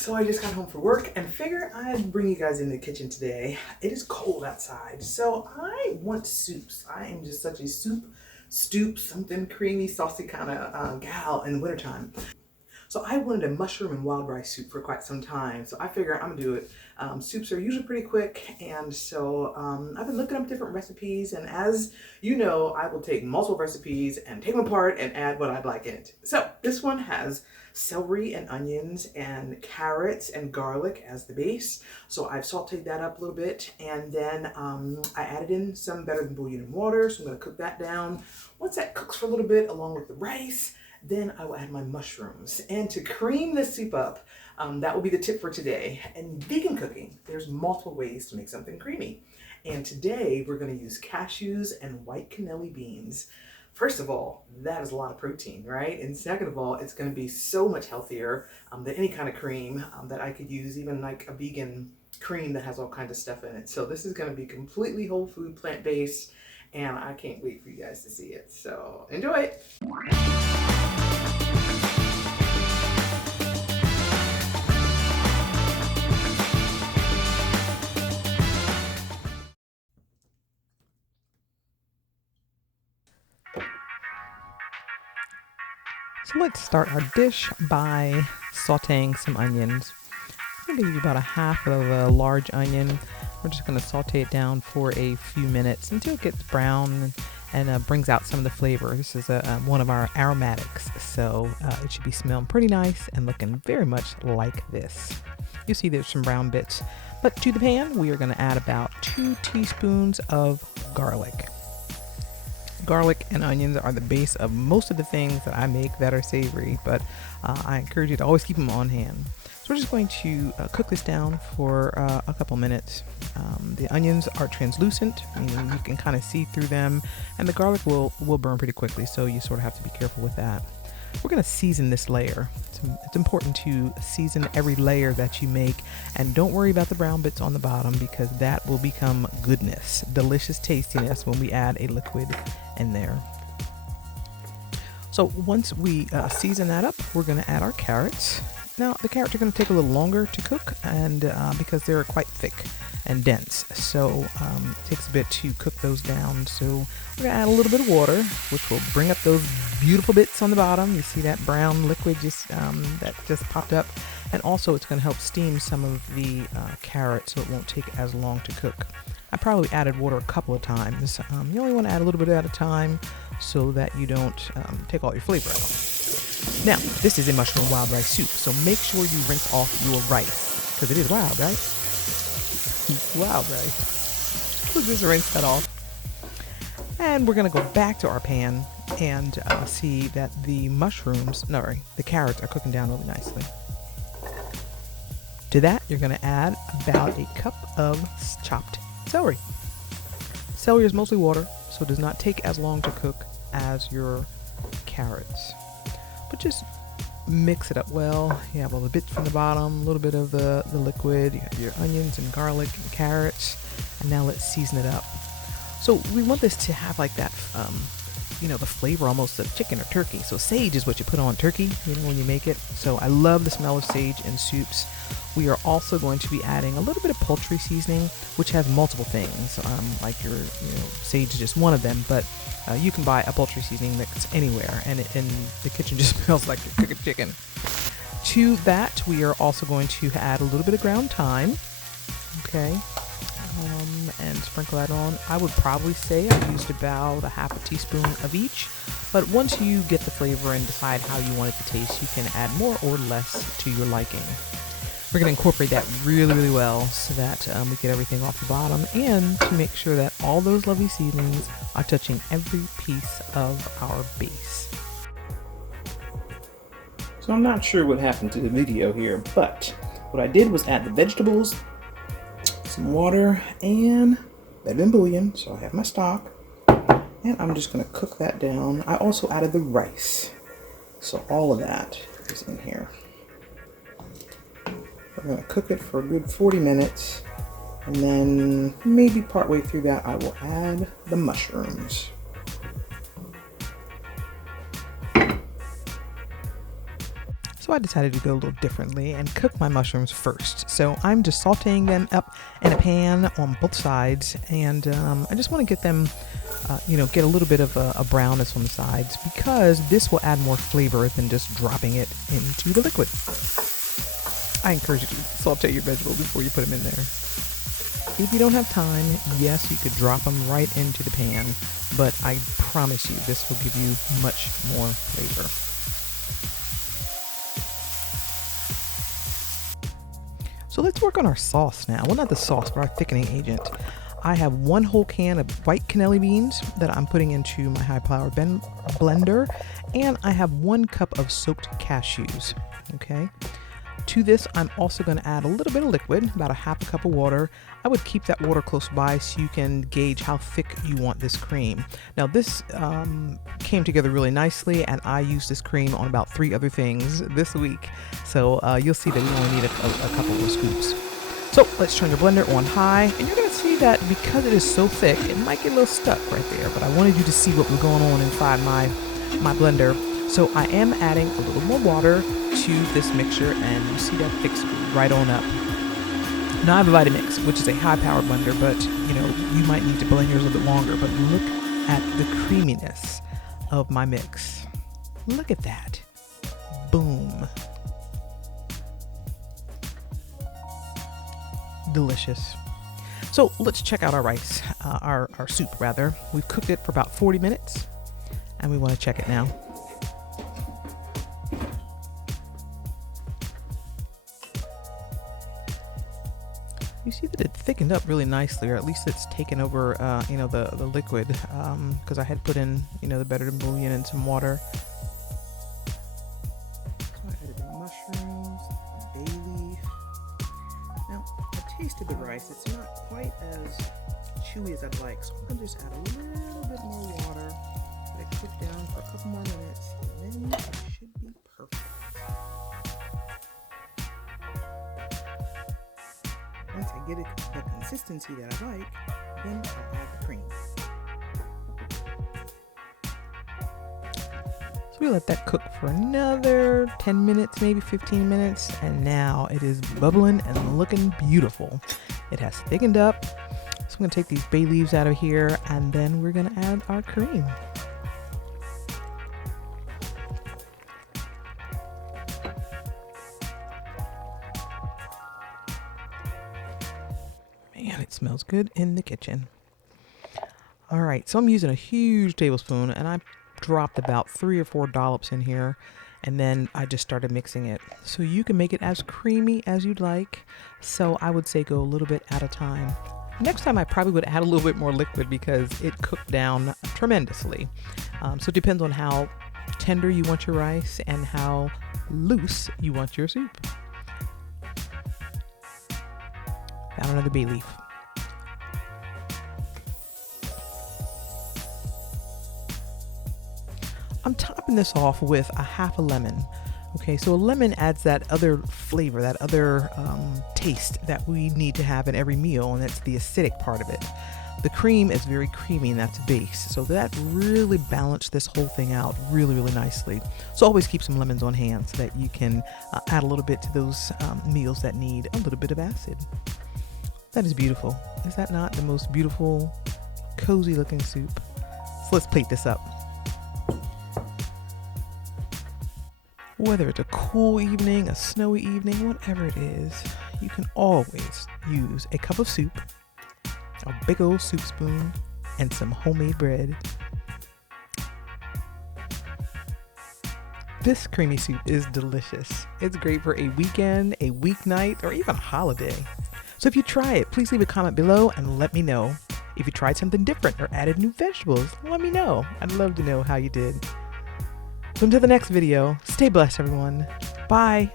So I just got home from work and figured I'd bring you guys in the kitchen today. It is cold outside, so I want soups. I am just such a stoop, something creamy, saucy kind of gal in the wintertime. So I wanted a mushroom and wild rice soup for quite some time. So I figured I'm gonna do it. Soups are usually pretty quick. And so I've been looking up different recipes. And as you know, I will take multiple recipes and take them apart and add what I'd like in it. So this one has celery and onions and carrots and garlic as the base. So I've sauteed that up a little bit. And then I added in some Better Than Bouillon water. So I'm gonna cook that down. Once that cooks for a little bit along with the rice, then I will add my mushrooms. And to cream this soup up, that will be the tip for today. In vegan cooking, there's multiple ways to make something creamy. And today we're going to use cashews and white cannelli beans. First of all, that is a lot of protein, right? And second of all, it's going to be so much healthier than any kind of cream that I could use, even like a vegan cream that has all kinds of stuff in it. So this is going to be completely whole food, plant-based, and I can't wait for you guys to see it. So enjoy it. So let's start our dish by sauteing some onions. I'm going to use about a half of a large onion. We're just going to saute it down for a few minutes until it gets brown and brings out some of the flavor. This is one of our aromatics, so it should be smelling pretty nice and looking very much like this. You see there's some brown bits. But to the pan, we are going to add about 2 teaspoons of garlic. Garlic and onions are the base of most of the things that I make that are savory, but I encourage you to always keep them on hand. So we're just going to cook this down for a couple minutes. The onions are translucent, meaning you can kind of see through them, and the garlic will burn pretty quickly, so you sort of have to be careful with that. We're going to season this layer. It's important to season every layer that you make, and don't worry about the brown bits on the bottom because that will become goodness, delicious tastiness when we add a liquid in there. So once we season that up, we're going to add our carrots. Now the carrots are going to take a little longer to cook, and because they're quite thick and dense, so it takes a bit to cook those down. So we're going to add a little bit of water, which will bring up those beautiful bits on the bottom. You see that brown liquid that just popped up, and also it's going to help steam some of the carrots, so it won't take as long to cook. I probably added water a couple of times. You only want to add a little bit at a time so that you don't take all your flavor out. Now, this is a mushroom wild rice soup, so make sure you rinse off your rice, because it is wild, right? Wild rice. So just rinse that off. And we're going to go back to our pan and see that the carrots are cooking down really nicely. To that, you're going to add about a cup of chopped celery. Celery is mostly water, so it does not take as long to cook as your carrots. But just mix it up well. You have all the bits from the bottom, a little bit of the liquid, you have your onions and garlic and carrots, and now let's season it up. So we want this to have like that, the flavor almost of chicken or turkey. So sage is what you put on turkey, when you make it. So I love the smell of sage in soups. We are also going to be adding a little bit of poultry seasoning, which has multiple things. Like your, sage is just one of them, but you can buy a poultry seasoning mix anywhere, and the kitchen just smells like you're cooking chicken. To that, we are also going to add a little bit of ground thyme, okay, and sprinkle that on. I would probably say I used about a half a teaspoon of each, but once you get the flavor and decide how you want it to taste, you can add more or less to your liking. We're going to incorporate that really, really well so that we get everything off the bottom, and to make sure that all those lovely seasonings are touching every piece of our base. So I'm not sure what happened to the video here, but what I did was add the vegetables, some water, and Better Than Bouillon, so I have my stock, and I'm just going to cook that down. I also added the rice, so all of that is in here. We're going to cook it for a good 40 minutes, and then maybe partway through that I will add the mushrooms. So So I decided to go a little differently and cook my mushrooms first. So I'm just sauteing them up in a pan on both sides, and I just want to get them, get a little bit of a brownness on the sides, because this will add more flavor than just dropping it into the liquid. I encourage you to saute your vegetables before you put them in there. If you don't have time, yes, you could drop them right into the pan, but I promise you this will give you much more flavor. So let's work on our sauce now. Well, not the sauce, but our thickening agent. I have 1 whole can of white cannelli beans that I'm putting into my high-powered blender, and I have 1 cup of soaked cashews, okay? To this, I'm also going to add a little bit of liquid, about a half a cup of water. I would keep that water close by so you can gauge how thick you want this cream. Now this came together really nicely, and I used this cream on about 3 other things this week. So you'll see that we only need a couple of scoops. So let's turn your blender on high, and you're going to see that because it is so thick, it might get a little stuck right there, but I wanted you to see what was going on inside my blender. So I am adding a little more water to this mixture, and you see that thick scoop right on up. Now I have a Vitamix, which is a high-powered blender, but you might need to blend yours a little bit longer. But look at the creaminess of my mix. Look at that. Boom. Delicious. So let's check out our rice, our soup rather. We've cooked it for about 40 minutes, and we want to check it now. You see that it thickened up really nicely, or at least it's taken over, the liquid, because I had put in, the better bouillon and some water. So I added the mushrooms, the bay leaf. Now, I tasted the rice. It's not quite as chewy as I'd like, so I'm going to just add a little bit more water. Let it cook down for a couple more minutes, and then it should be perfect. Once I get it the consistency that I like, then I'll add the cream. So we let that cook for another 10 minutes, maybe 15 minutes, and now it is bubbling and looking beautiful. It has thickened up. So I'm going to take these bay leaves out of here, and then we're going to add our cream. Man, it smells good in the kitchen. All right, so I'm using a huge tablespoon, and I dropped about 3 or 4 dollops in here, and then I just started mixing it. So you can make it as creamy as you'd like. So I would say go a little bit at a time. Next time I probably would add a little bit more liquid because it cooked down tremendously. So it depends on how tender you want your rice and how loose you want your soup. Found another bay leaf. I'm topping this off with a half a lemon. Okay, so a lemon adds that other flavor, that other taste that we need to have in every meal, and that's the acidic part of it. The cream is very creamy, and that's base. So that really balanced this whole thing out really, really nicely. So always keep some lemons on hand so that you can add a little bit to those meals that need a little bit of acid. That is beautiful. Is that not the most beautiful, cozy looking soup? So let's plate this up. Whether it's a cool evening, a snowy evening, whatever it is, you can always use a cup of soup, a big old soup spoon, and some homemade bread. This creamy soup is delicious. It's great for a weekend, a weeknight, or even a holiday. So if you try it, please leave a comment below and let me know. If you tried something different or added new vegetables, let me know. I'd love to know how you did. So until the next video, stay blessed, everyone. Bye.